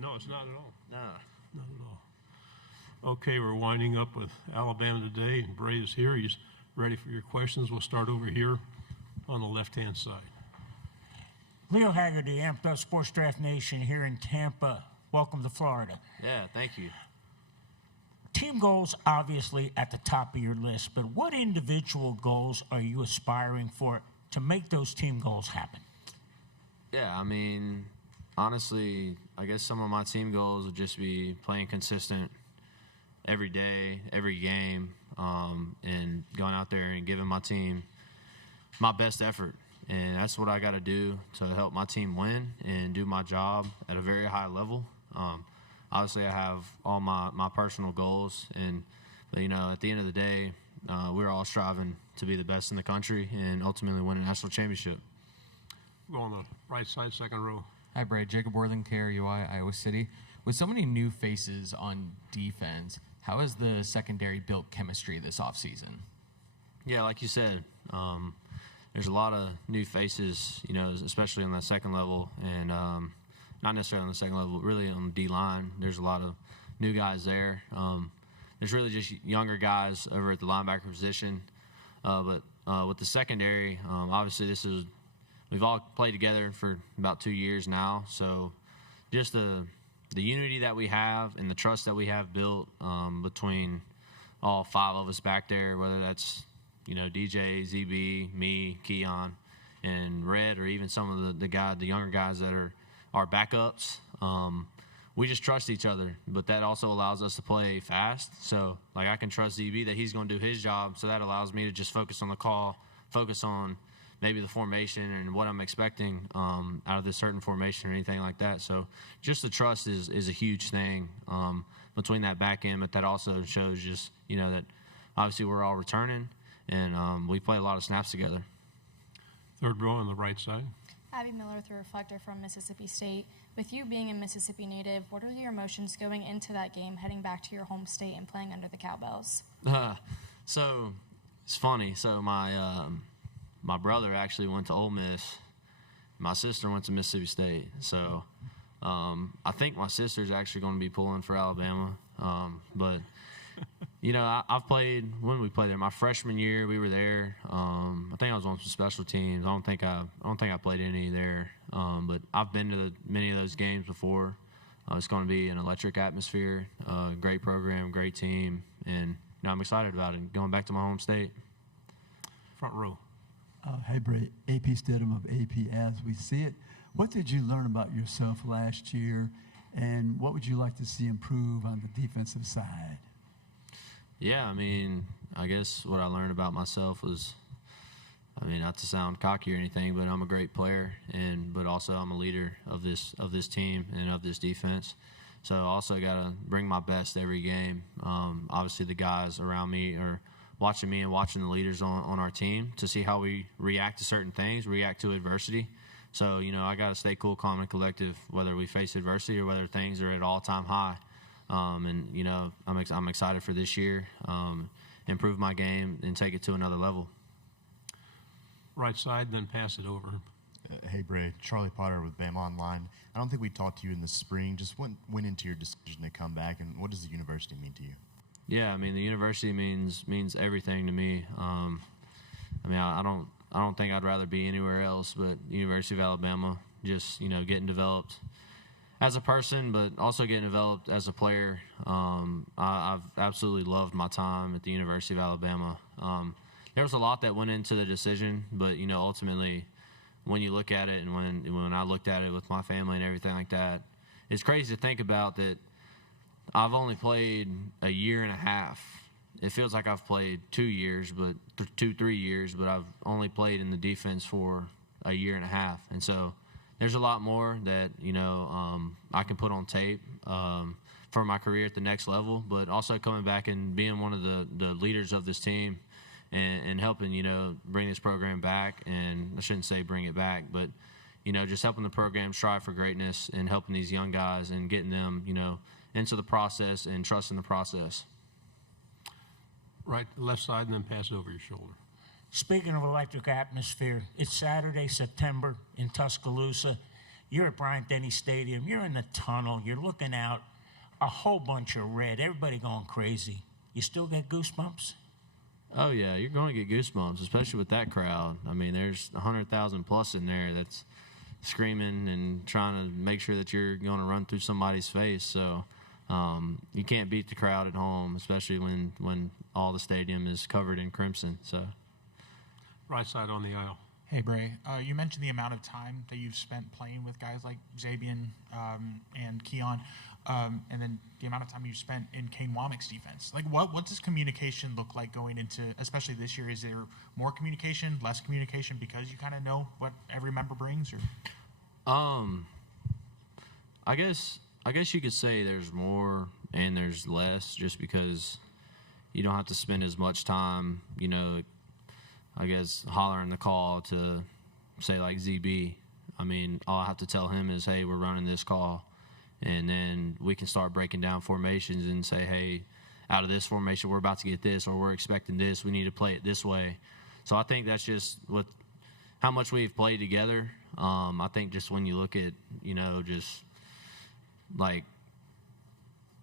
No, it's not at all. No. Not at all. Okay, we're winding up with Alabama today, and Bray is here. He's ready for your questions. We'll start over here on the left-hand side. Leo Haggerty, Amped Up Sports Draft Nation here in Tampa. Welcome to Florida. Yeah, thank you. Team goals, obviously, at the top of your list, but what individual goals are you aspiring for to make those team goals happen? Yeah, I mean, honestly, I guess some of my team goals would just be playing consistent every day, every game, and going out there and giving my team my best effort. And that's what I got to do to help my team win and do my job at a very high level. Obviously, I have all my personal goals, but, you know, at the end of the day, we're all striving to be the best in the country and ultimately win a national championship. Go on the right side, second row. Hi, Bray. Jacob Worthing, KRUI, Iowa City. With so many new faces on defense, how has the secondary built chemistry this offseason? Yeah, like you said, there's a lot of new faces, you know, especially on that second level, and not necessarily on the second level, but really on the D-line. There's a lot of new guys there. There's really just younger guys over at the linebacker position. But with the secondary, obviously we've all played together for about 2 years now. So just the unity that we have and the trust that we have built between all 5 of us back there, whether that's, you know, DJ, ZB, me, Keon, and Red, or even some of the younger guys that are our backups. We just trust each other, but that also allows us to play fast. So, like, I can trust ZB that he's going to do his job, so that allows me to just focus on the call, focus on maybe the formation and what I'm expecting out of this certain formation or anything like that. So just the trust is a huge thing between that back end, but that also shows just, you know, that obviously we're all returning, and we play a lot of snaps together. Third row on the right side. Abby Miller, through Reflector from Mississippi State. With you being a Mississippi native, what are your emotions going into that game, heading back to your home state and playing under the Cowbells? So it's funny. So my brother actually went to Ole Miss. My sister went to Mississippi State. So I think my sister's actually going to be pulling for Alabama. But you know, I've played when we played there. My freshman year, we were there. I think I was on some special teams. I don't think I played any there. But I've been to many of those games before. It's going to be an electric atmosphere, great program, great team, and you know, I'm excited about it. Going back to my home state. Front row. Hey, Bray, AP Stidham of AP As We See It. What did you learn about yourself last year, and what would you like to see improve on the defensive side? Yeah, I mean, I guess what I learned about myself was, I mean, not to sound cocky or anything, but I'm a great player, but also I'm a leader of this team and of this defense. So I also got to bring my best every game. Obviously, the guys around me are watching me and watching the leaders on our team to see how we react to certain things, react to adversity. So, you know, I got to stay cool, calm, and collective, whether we face adversity or whether things are at all-time high. And, you know, I'm excited for this year, improve my game and take it to another level. Right side, then pass it over. Hey, Bray, Charlie Potter with Bama Online. I don't think we talked to you in the spring. Just what went into your decision to come back, and what does the university mean to you? Yeah, I mean, the university means everything to me. I mean, I don't think I'd rather be anywhere else but University of Alabama, just, you know, getting developed as a person, but also getting developed as a player. I've absolutely loved my time at the University of Alabama. There was a lot that went into the decision, but, you know, ultimately, when you look at it and when I looked at it with my family and everything like that, it's crazy to think about that I've only played a year and a half. It feels like I've played 2 years, but 3 years, but I've only played in the defense for a year and a half. And so there's a lot more that, you know, I can put on tape for my career at the next level, but also coming back and being one of the leaders of this team and helping, you know, bring this program back. And I shouldn't say bring it back, but, you know, just helping the program strive for greatness and helping these young guys and getting them, you know, into the process and trusting the process. Right, left side, and then pass it over your shoulder. Speaking of electric atmosphere, it's Saturday, September in Tuscaloosa. You're at Bryant-Denny Stadium. You're in the tunnel. You're looking out. A whole bunch of red. Everybody going crazy. You still get goosebumps? Oh, yeah, you're going to get goosebumps, especially with that crowd. I mean, there's 100,000 plus in there that's screaming and trying to make sure that you're going to run through somebody's face. So you can't beat the crowd at home, especially when all the stadium is covered in crimson. So, Right side on the aisle. Hey, Bray. You mentioned the amount of time that you've spent playing with guys like Zabian and Keon, and then the amount of time you've spent in Kane Womack's defense. Like, what does communication look like going into, especially this year? Is there more communication, less communication, because you kind of know what every member brings? Or I guess you could say there's more and there's less, just because you don't have to spend as much time, I guess, hollering the call to, say, like ZB. I mean, all I have to tell him is, hey, we're running this call. And then we can start breaking down formations and say, hey, out of this formation, we're about to get this, or we're expecting this. We need to play it this way. So I think that's just how much we've played together. I think just when you look at, just like,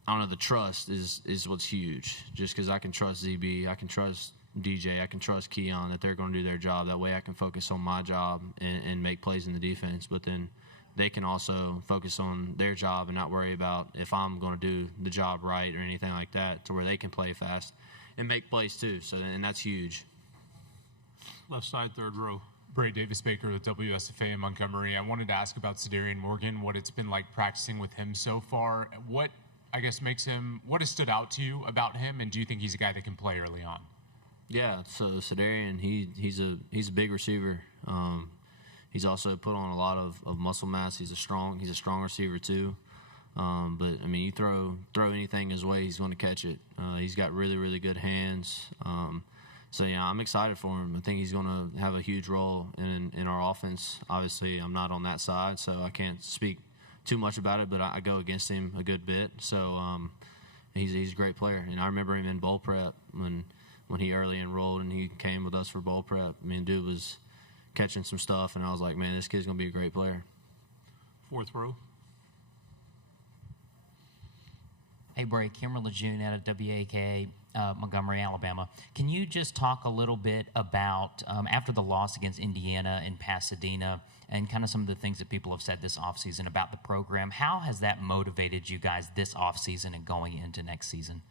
I don't know, the trust is what's huge. Just because I can trust ZB, I can trust DJ, I can trust Keon that they're going to do their job. That way I can focus on my job and make plays in the defense. But then they can also focus on their job and not worry about if I'm going to do the job right or anything like that, to where they can play fast and make plays too. So, and that's huge. Left side, third row. Bray Davis-Baker with WSFA in Montgomery. I wanted to ask about Cedarian Morgan, what it's been like practicing with him so far. What, I guess, what has stood out to you about him, and do you think he's a guy that can play early on? Yeah, so Cedarian, he's a big receiver. He's also put on a lot of muscle mass. He's a strong receiver too. But I mean, you throw anything his way, he's going to catch it. He's got really, really good hands. So yeah, I'm excited for him. I think he's going to have a huge role in our offense. Obviously, I'm not on that side, so I can't speak too much about it. But I go against him a good bit. So he's a great player, and I remember him in bowl prep when he early enrolled and he came with us for bowl prep. I mean, dude was catching some stuff, and I was like, man, this kid's going to be a great player. Fourth row. Hey, Bray, Kimmer Lejeune out of WAK, Montgomery, Alabama. Can you just talk a little bit about, after the loss against Indiana in Pasadena, and kind of some of the things that people have said this offseason about the program, how has that motivated you guys this offseason and going into next season?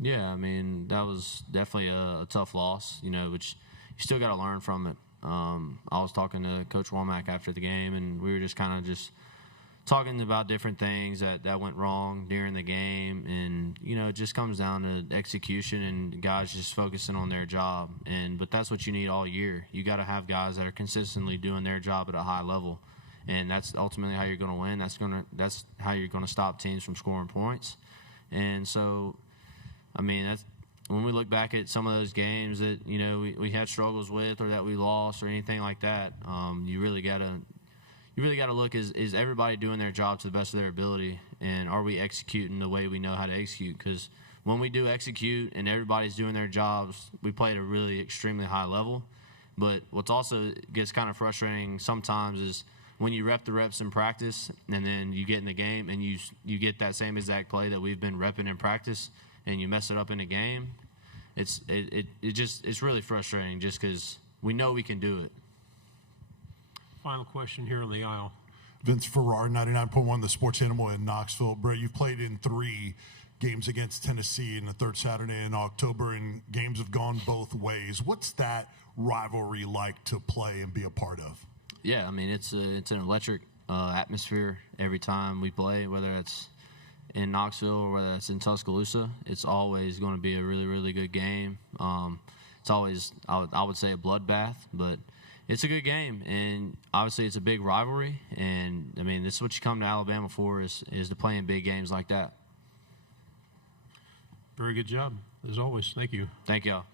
Yeah, I mean, that was definitely a tough loss, which you still got to learn from it. I was talking to Coach Womack after the game, and we were just kind of just talking about different things that went wrong during the game. And, it just comes down to execution and guys just focusing on their job. But that's what you need all year. You got to have guys that are consistently doing their job at a high level. And that's ultimately how you're going to win. That's how you're going to stop teams from scoring points. And so, I mean, that's when we look back at some of those games that, we had struggles with or that we lost or anything like that, you really got to look, is everybody doing their job to the best of their ability, and are we executing the way we know how to execute? Because when we do execute and everybody's doing their jobs, we play at a really extremely high level. But what's also gets kind of frustrating sometimes is when you rep the reps in practice and then you get in the game and you get that same exact play that we've been repping in practice and you mess it up in a game, it's really frustrating just because we know we can do it. Final question here on the aisle. Vince Farrar, 99.1 The Sports Animal in Knoxville. Brett, you've played in 3 games against Tennessee in the third Saturday in October, and games have gone both ways. What's that rivalry like to play and be a part of? Yeah, I mean, it's an electric atmosphere every time we play, whether it's in Knoxville or whether it's in Tuscaloosa. It's always going to be a really, really good game. It's always, I would say, a bloodbath, but it's a good game, and obviously it's a big rivalry. And I mean, this is what you come to Alabama for, is to play in big games like that. Very good job, as always. Thank you. Thank y'all.